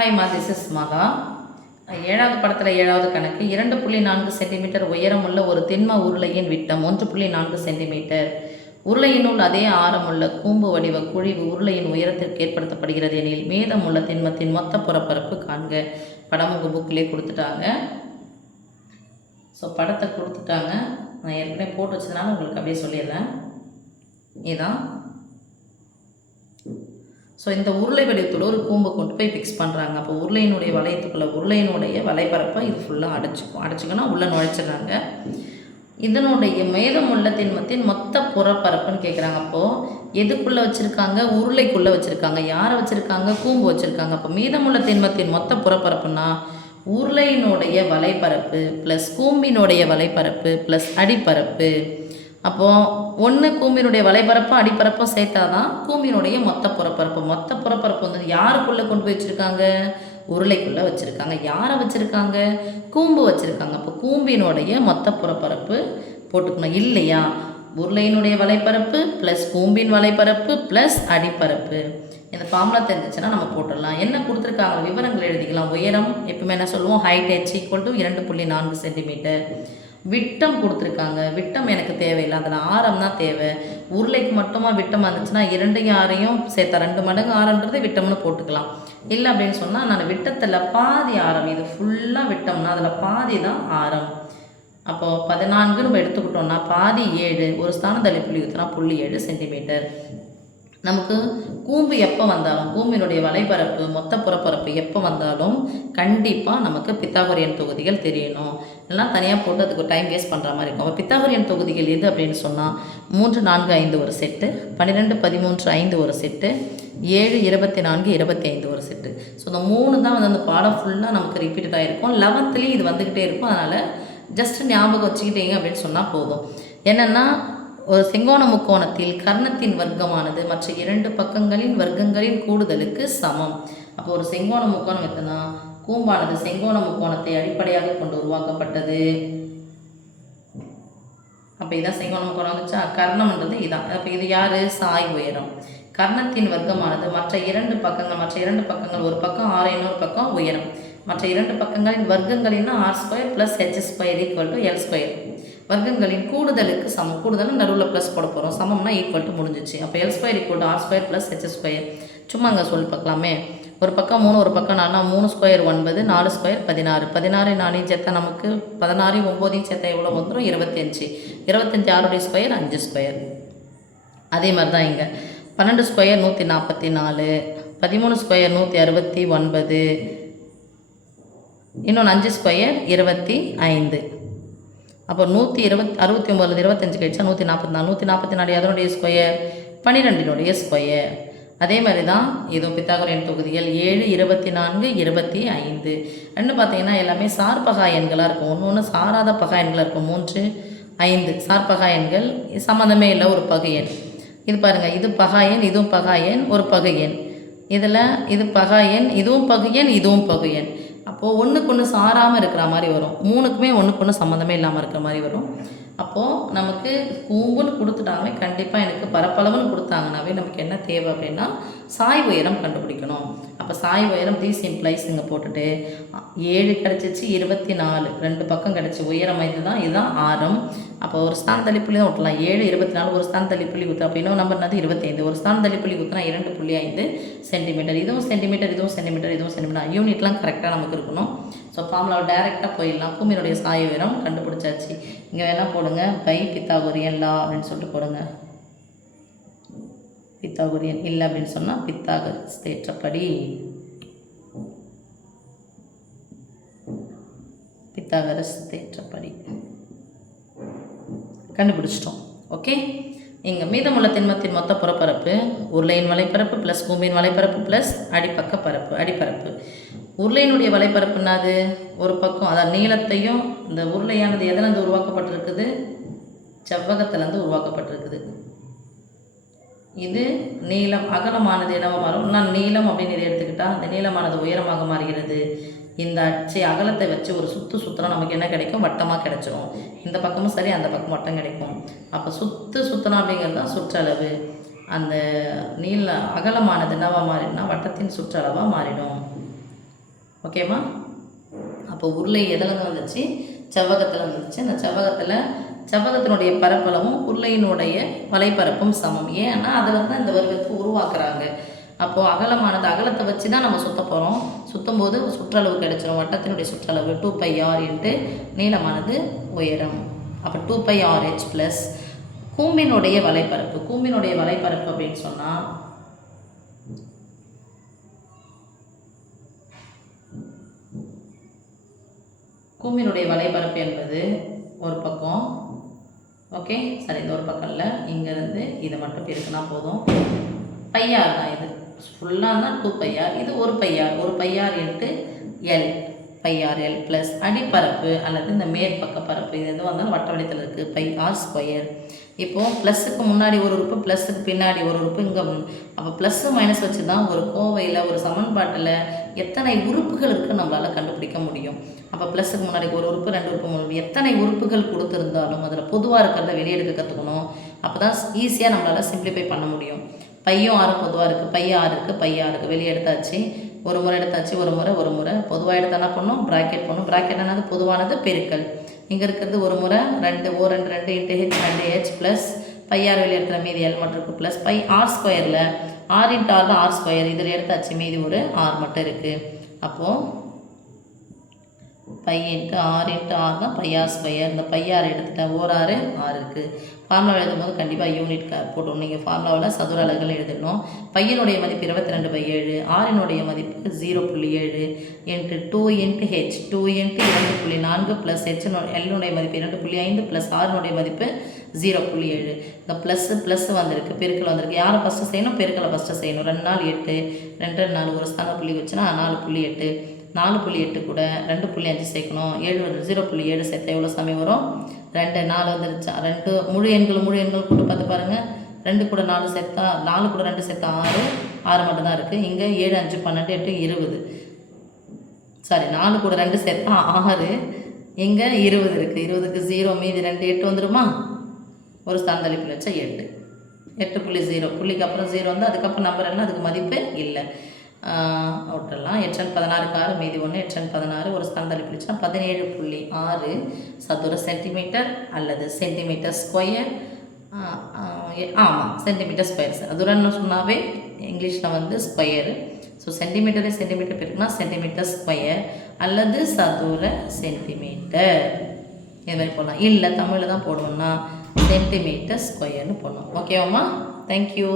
Hi மா, this is மகா. 7வது படத்தில் 7வது கணக்கு 2.4 சென்டிமீட்டர் உயரமுள்ள ஒரு திண்ம உருளையின் விட்டம் 1.4 சென்டிமீட்டர். உருளையினுள் அதே ஆரமுள்ள கூம்பு வடிவ குழிவு உருளையின் உயரத்திற்கு ஏற்படுத்தப்படுகிறது எனில் மீதமுள்ள திண்மத்தின் மொத்த புறப்பரப்பு காண்க. படம் உங்கள் புக்கிலே கொடுத்துட்டாங்க. ஸோ படத்தை கொடுத்துட்டாங்க. நான் ஏற்கனவே போட்டு வச்சதுனால உங்களுக்கு அப்படியே சொல்லிடுறேன். இதுதான். ஸோ இந்த உருளை வடிவத்தில் ஒரு கூம்பை கொண்டு போய் ஃபிக்ஸ் பண்ணுறாங்க. அப்போ உருளையினுடைய வளையத்துக்குள்ளே உருளையினுடைய வலைப்பரப்பை இது ஃபுல்லாக அடைச்சிக்கணும் உள்ளே நுழைச்சிடுறாங்க. இதனுடைய மீதமுள்ள திண்மத்தின் மொத்த புறப்பரப்புன்னு கேட்குறாங்க. அப்போது எதுக்குள்ளே வச்சுருக்காங்க? உருளைக்குள்ளே வச்சுருக்காங்க. யாரை வச்சுருக்காங்க? கூம்பு வச்சுருக்காங்க. அப்போ மீதமுள்ள திண்மத்தின் மொத்த புறப்பரப்புனா உருளையினுடைய வலைப்பரப்பு ப்ளஸ் கூம்பினுடைய வலைப்பரப்பு ப்ளஸ் அடிப்பரப்பு. அப்போது ஒன்று கூம்பினுடைய வலைப்பரப்பும் அடிப்பரப்பும் சேர்த்தா தான் கூம்பினுடைய மொத்த புறப்பரப்பு. மொத்த புறப்பரப்பு வந்து யாருக்குள்ளே கொண்டு போய் வச்சுருக்காங்க? உருளைக்குள்ளே வச்சுருக்காங்க. யாரை வச்சுருக்காங்க? கூம்பு வச்சுருக்காங்க. அப்போ கூம்பினுடைய மொத்த புறப்பரப்பு போட்டுக்கணும் இல்லையா? உருளையினுடைய வலைப்பரப்பு ப்ளஸ் கூம்பின் வலைப்பரப்பு ப்ளஸ் அடிப்பரப்பு. இந்த ஃபார்முலா தெரிஞ்சிச்சுன்னா நம்ம போட்டுடலாம். என்ன கொடுத்துருக்காங்க விவரங்கள் எழுதிக்கலாம். உயரம் எப்பவுமே என்ன சொல்லுவோம்? Height h = 2.4 centimetre. விட்டம் கொடுத்துருக்காங்க. விட்டம் எனக்கு தேவையில்லை, அதில் ஆரம் தான் தேவை. உருளைக்கு மட்டுமா விட்டம் வந்துச்சுன்னா 2 ஆரையும் சேர்த்தா 2 மடங்கு ஆரம்ன்றது விட்டம்னு போட்டுக்கலாம். இல்லை அப்படின்னு சொன்னால் நான் விட்டத்தில் பாதி ஆரம், இது ஃபுல்லாக விட்டம்னா அதில் பாதி தான் ஆரம். அப்போது 14 நம்ம எடுத்துக்கிட்டோம்னா பாதி 7, ஒரு ஸ்தானம் தள்ளி புள்ளி ஊற்றினா 0.7 சென்டிமீட்டர். நமக்கு கூம்பு எப்போ வந்தாலும் கூம்பினுடைய வலைப்பரப்பு மொத்த புறப்பரப்பு எப்போ வந்தாலும் கண்டிப்பாக நமக்கு பித்தாகோரியன் தொகுதிகள் தெரியணும். எல்லாம் தனியாக போட்டு அதுக்கு டைம் வேஸ்ட் பண்ணுற மாதிரி இருக்கும். அப்போ பித்தாகோரியன் தொகுதிகள் எது அப்படின்னு சொன்னால் 3, 4, 5 ஒரு செட்டு, 12, 13, 5 ஒரு செட்டு, 7, 24, 25 ஒரு செட்டு. ஸோ இந்த 3 தான் வந்து அந்த பாடம் ஃபுல்லாக நமக்கு ரிப்பீட்டடாக இருக்கும். 11லேயும் இது வந்துக்கிட்டே இருக்கும். அதனால் ஜஸ்ட் ஞாபகம் வச்சுக்கிட்டீங்க அப்படின்னு சொன்னால் போதும். என்னென்னா, ஒரு செங்கோண முக்கோணத்தில் கர்ணத்தின் வர்க்கமானது மற்ற 2 பக்கங்களின் வர்க்கங்களின் கூடுதலுக்கு சமம். அப்போ ஒரு செங்கோண முக்கோணம் எத்தனா கூம்பானது செங்கோண முக்கோணத்தை அடிப்படையாக கொண்டு உருவாக்கப்பட்டது. அப்போ இதான் செங்கோண முக்கோணம் வந்துச்சா. கர்ணம்ன்றது இதான். அப்போ இது யார்? சாய் உயரம். கர்ணத்தின் வர்க்கமானது மற்ற 2 பக்கங்கள் ஒரு பக்கம் 6, இன்னொரு பக்கம் உயரம். மற்ற 2 பக்கங்களின் வர்க்கங்களின்னா r² + h² = l². வர்க்கங்களின் கூடுதலுக்கு சமம். கூடுதல் நடுவில் ப்ளஸ் போட போகிறோம். சமம்னா ஈக்குவல் முடிஞ்சிச்சு. அப்போ l² = r² + h². சும்மா அங்கே சொல்லி பார்க்கலாமே. ஒரு பக்கம் 3, ஒரு பக்கம் 4, 3² 9, 4² 16. 16 4 சேர்த்தா நமக்கு 16 9 சேர்த்தா எவ்வளோ வந்துடும்? 25. 25 6 ஸ்கொயர் 5². அதே மாதிரி தான் இங்கே 12² 144, 13² 169, இன்னொன்று 5² 25. அப்போ 169 25 கழிச்சா 144. 144 அதனுடைய ஸ்கொயர் 12னுடைய ஸ்கொயர். அதே மாதிரி தான் இதுவும் பித்தாகோரியன் தொகுதிகள் 7, 24, 25. ரெண்டு பார்த்தீங்கன்னா எல்லாமே சார்பகா எண்களாக இருக்கும். ஒன்று சாராத பகா எண்களாக இருக்கும். 3, 5 சார்பகா எண்கள், சம்மந்தமே இல்லை ஒரு பகு எண். இது பாருங்கள், இது பகா எண், இதுவும் பகா எண், ஒரு பகு எண். இதில் இது பகா எண், இதுவும் பகு எண், இதுவும் பகு எண். அப்போது ஒன்றுக்கு ஒன்று சாராமல் இருக்கிற மாதிரி வரும். 3க்குமே ஒன்றுக்கு ஒன்று சம்மந்தமே இல்லாமல் இருக்கிற மாதிரி வரும். அப்போது நமக்கு கூம்புன்னு கொடுத்துட்டாவே கண்டிப்பாக எனக்கு பரப்பளவுன்னு கொடுத்தாங்கனாவே நமக்கு என்ன தேவை அப்படின்னா சாய் உயரம் கண்டுபிடிக்கணும். அப்போ சாய் உயரம் தீஸ் இம்ப்ளைஸ் இங்கே போட்டுட்டு 7 கிடச்சிச்சு, 24 2 பக்கம் கிடச்சி. உயரம் இதுதான் ஆரம். அப்போ ஒரு ஸ்தான தள்ளிப்புள்ளி தான் விட்டலாம். 7, 24 ஒரு ஸ்தான தள்ளிப்புள்ளி ஊற்று. அப்போ இன்னும் நம்பர் 25. ஒரு ஸ்தான தள்ளிப்புள்ளி ஊற்றினா 2.5 சென்டிமீட்டர். இதுவும் சென்டிமீட்டர், இதுவும் சென்டிமீட்டர், இதுவும் சென்டிமீட்டர். யூனிட்லாம் கரெக்டாக நமக்கு இருக்கணும். ஸோ ஃபார்முலாவை டைரெக்டாக போயிடலாம். கூம்பினுடைய சாய் உயரம் கண்டுபிடிச்சாச்சு. இங்கே வேணால் போடுங்க பை பித்தாகோரியன் லா அப்படின்னு சொல்லிட்டு போடுங்க. பித்தாகோரியன் இல்லை அப்படின்னு சொன்னால் பித்தாகரஸ் தேற்றப்படி. பித்தாகரஸ் தேற்றப்படி கண்டுபிடிச்சிட்டோம். ஓகே. இங்கே மீதமுள்ள திண்மத்தின் மொத்த புறப்பரப்பு உருளையின் வலைப்பரப்பு ப்ளஸ் கூம்பின் வலைப்பரப்பு ப்ளஸ் அடிப்பரப்பு. உருளையினுடைய வலைப்பரப்புனாது ஒரு பக்கம், அதாவது நீளத்தையும் இந்த உருளையானது எதிலேருந்து உருவாக்கப்பட்டிருக்குது? செவ்வகத்திலேருந்து உருவாக்கப்பட்டிருக்குது. இது நீளம். அகலமானது என்னவாக மாறும்? நான் நீளம் அப்படின்னு இதை எடுத்துக்கிட்டால் இந்த நீளமானது உயரமாக மாறுகிறது. இந்த அச்சை அகலத்தை வச்சு ஒரு சுற்றுனா நமக்கு என்ன கிடைக்கும்? வட்டமாக கிடைச்சிரும். இந்த பக்கமும் சரி, அந்த பக்கம் வட்டம் கிடைக்கும். அப்போ சுற்றுனா அப்படிங்கிறது தான் சுற்றளவு. அந்த நீள அகலமானது என்னவாக மாறிடும்னா வட்டத்தின் சுற்றளவாக மாறிடும். ஓகேவா? அப்போ உருளை எதில் வந்துச்சு? செவ்வகத்தில் வந்துச்சு. அந்த செவ்வகத்தினுடைய பரப்பளவும் உருளையினுடைய வலைப்பரப்பும் சமம். ஏன்னா அதில் தான் இந்த வடிவத்தை உருவாக்குறாங்க. அப்போது அகலத்தை வச்சு தான் நம்ம சுற்ற போகிறோம். சுற்றும் போது சுற்றளவு கிடைச்சிரும். வட்டத்தினுடைய சுற்றளவு 2πr இன்ட்டு நீளமானது உயரம். அப்போ 2πrh ப்ளஸ் கூம்பினுடைய வலைப்பரப்பு அப்படின்னு சொன்னால் கூம்பினுடைய வலைப்பரப்பு என்பது ஒரு பக்கம், ஓகே சரி, இந்த ஒரு பக்கம் இல்லை, இங்கேருந்து இதை மட்டும் பெருக்கினா போதும். பையார் தான் இது, ஃபுல்லாக தான் 2πr, இது ஒரு pi r into L, πr L plus அடிப்பரப்பு அல்லது இந்த மேற்பக்க பரப்பு, இது எதுவும் வந்தாலும் வட்ட வடிவத்தில் இருக்குது, πr². இப்போது ப்ளஸ்ஸுக்கு முன்னாடி ஒரு உறுப்பு, ப்ளஸ்ஸுக்கு பின்னாடி ஒரு உறுப்பு இங்கே. அப்போ ப்ளஸ்ஸு மைனஸ் வச்சு தான் ஒரு கோவையில் ஒரு சமன்பாட்டில் எத்தனை உறுப்புகள் இருக்குன்னு நம்மளால் கண்டுபிடிக்க முடியும். அப்போ ப்ளஸ்ஸுக்கு முன்னாடி ஒரு உறுப்பு, 2 உறுப்பு, 3 உறுப்பு, எத்தனை உறுப்புகள் கொடுத்துருந்தாலும் அதில் பொதுவாக இருக்கிறத வெளியெடுக்க கற்றுக்கணும். அப்போ தான் ஈஸியாக நம்மளால் சிம்பிளிஃபை பண்ண முடியும். பையும் 6 பொதுவாக இருக்குது, பை 6 இருக்குது, வெளியே எடுத்தாச்சு. ஒரு முறை எடுத்தாச்சு, ஒரு முறை பொதுவாக எடுத்தால் என்ன பண்ணணும்? ப்ராக்கெட் பண்ணணும். ப்ராக்கெட் என்னது? பொதுவானது பெருக்கல். இங்கே இருக்கிறது ஒரு முறை 2 2 into H 2h plus pi r வெளியே எடுத்துகிற மீதி எல் மட்டும் இருக்குது plus pi r². r into r தான் r², இதில் எடுத்தாச்சு, மீதி ஒரு r மட்டும் இருக்குது. அப்போது பை இன்ட்டு ஆர் தான் πr². இந்த πr எடுத்துட்டேன், ஓர் 6 இருக்குது. ஃபார்முலா எழுதும் போது கண்டிப்பாக யூனிட் போட்டணும். நீங்கள் ஃபார்முலாவில் சதுர அலகுகள் எழுதணும். பையனுடைய மதிப்பு 22/7, ஆரினுடைய மதிப்பு 0.7 into 2 into H 2 into 2.4 plus H எல்லுடைய மதிப்பு 2.5 ப்ளஸ் ஆரினுடைய மதிப்பு 0.7. இந்த ப்ளஸ்ஸு வந்திருக்கு, பெருக்கல் வந்திருக்கு. யாரை ஃபஸ்ட்டு செய்யணும்? பெருக்கலை ஃபஸ்ட்டு செய்யணும். 2 4 8, 2 4 ஒரு ஸ்தான புள்ளி வச்சுன்னா 4.8, 4.8 கூட 2.5 சேர்க்கணும். 0.7 சேர்த்தா எவ்வளோ சமயம் வரும்? 2 4 வந்துருச்சா? 2 முழு எண்கள் கூட்டு பார்த்து பாருங்கள். 2 கூட 4 சேர்த்தா 4 கூட 2 சேர்த்தா 6 மட்டும் தான் இருக்குது. இங்கே 7 5 12 8 20, சாரி 4 கூட 2 சேர்த்தா 6, இங்கே 20 இருக்குது. 20க்கு 0 மீதி 2 8 வந்துடுமா? ஒரு ஸ்தானத்தளிப்பில் வச்சா 8, 8.0, புள்ளிக்கு அப்புறம் 0 வந்து அதுக்கப்புறம் நம்பர் எல்லாம் அதுக்கு மதிப்பு இல்லை, அவுட்டெல்லாம். 8 16க்கு 6 மீதி 1, 8 16 ஒரு ஸ்தானத்தளி பிடிச்சா 17.6 சதுர சென்டிமீட்டர் அல்லது சென்டிமீட்டர் ஸ்கொயர். ஆமாம், சென்டிமீட்டர் ஸ்கொயர். சதுரன்னு சொன்னாவே இங்கிலீஷில் வந்து ஸ்கொயரு. ஸோ சென்டிமீட்டர் பெருக்குனா சென்டிமீட்டர் ஸ்கொயர் அல்லது சதுர சென்டிமீட்டர், இது மாதிரி போடலாம். இல்லை தமிழில் தான் போடுவோம்னா சென்டிமீட்டர் ஸ்கொயர்னு போடணும். ஓகேவாம்மா? தேங்க்யூ.